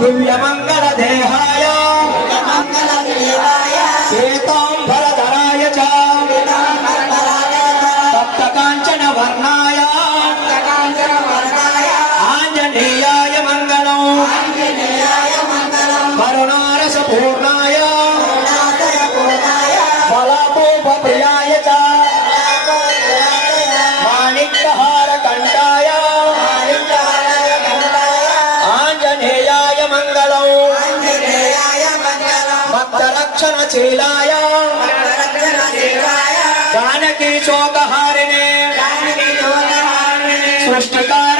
दिव्यमंगल देहाय पीतांबरधराय च तप्तकांचन वर्णाय आंजनेयाय मंगलम् करुणारसपूर्णाय फलापूपप्रियाय च माणिक्यहारकण्ठाय आंजनेयाय मंगलम् भक्तरक्षणशीलाय जानकी शोकहारिणे सृष्टिकार